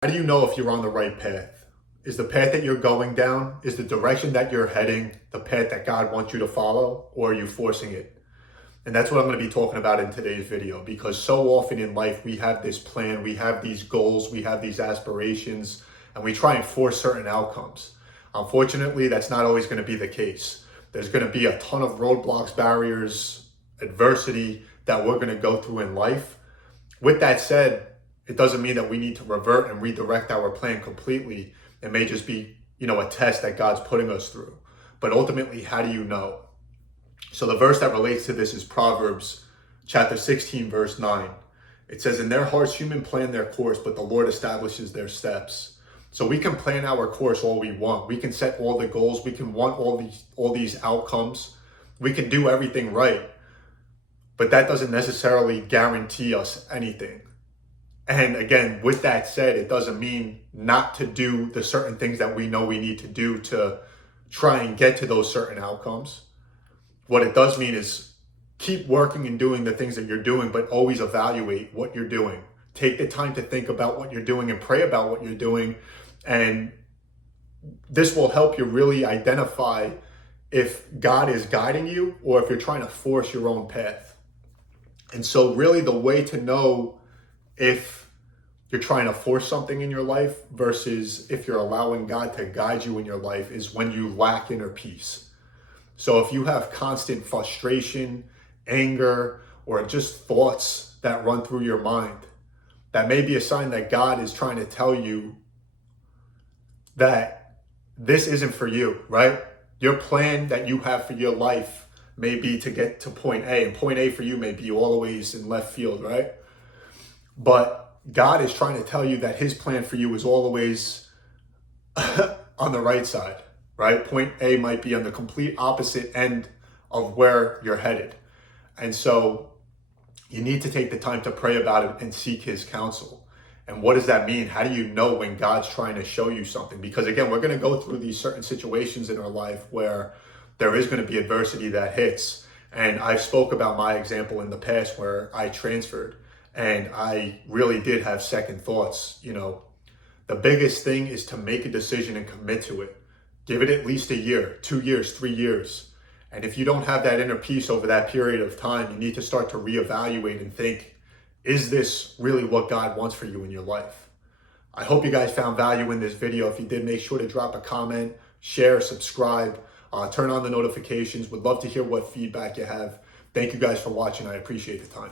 How do you know if you're on the right path? Is the path that you're going down, is the direction that you're heading the path that God wants you to follow, or are you forcing it? And that's what I'm going to be talking about in today's video, because so often in life we have this plan, we have these goals, we have these aspirations, and we try and force certain outcomes. Unfortunately, that's not always going to be the case. There's going to be a ton of roadblocks, barriers, adversity that we're going to go through in life. With that said, it doesn't mean that we need to revert and redirect our plan completely. It may just be, a test that God's putting us through. But ultimately, how do you know? So the verse that relates to this is Proverbs chapter 16, verse 9. It says, "In their hearts human plan their course, but the Lord establishes their steps." So we can plan our course all we want. We can set all the goals. We can want all these outcomes. We can do everything right. But that doesn't necessarily guarantee us anything. And again, with that said, it doesn't mean not to do the certain things that we know we need to do to try and get to those certain outcomes. What it does mean is keep working and doing the things that you're doing, but always evaluate what you're doing. Take the time to think about what you're doing and pray about what you're doing. And this will help you really identify if God is guiding you or if you're trying to force your own path. And so really the way to know if you're trying to force something in your life versus if you're allowing God to guide you in your life is when you lack inner peace. So if you have constant frustration, anger, or just thoughts that run through your mind, that may be a sign that God is trying to tell you that this isn't for you, right? Your plan that you have for your life may be to get to point A, and point A for you may be all the ways in left field, right? But God is trying to tell you that his plan for you is all the ways on the right side, right? Point A might be on the complete opposite end of where you're headed. And so you need to take the time to pray about it and seek his counsel. And what does that mean? How do you know when God's trying to show you something? Because again, we're going to go through these certain situations in our life where there is going to be adversity that hits. And I've spoke about my example in the past where I transferred and I really did have second thoughts. The biggest thing is to make a decision and commit to it. Give it at least a year, 2 years, 3 years. And if you don't have that inner peace over that period of time, you need to start to reevaluate and think, is this really what God wants for you in your life? I hope you guys found value in this video. If you did, make sure to drop a comment, share, subscribe, turn on the notifications. Would love to hear what feedback you have. Thank you guys for watching. I appreciate the time.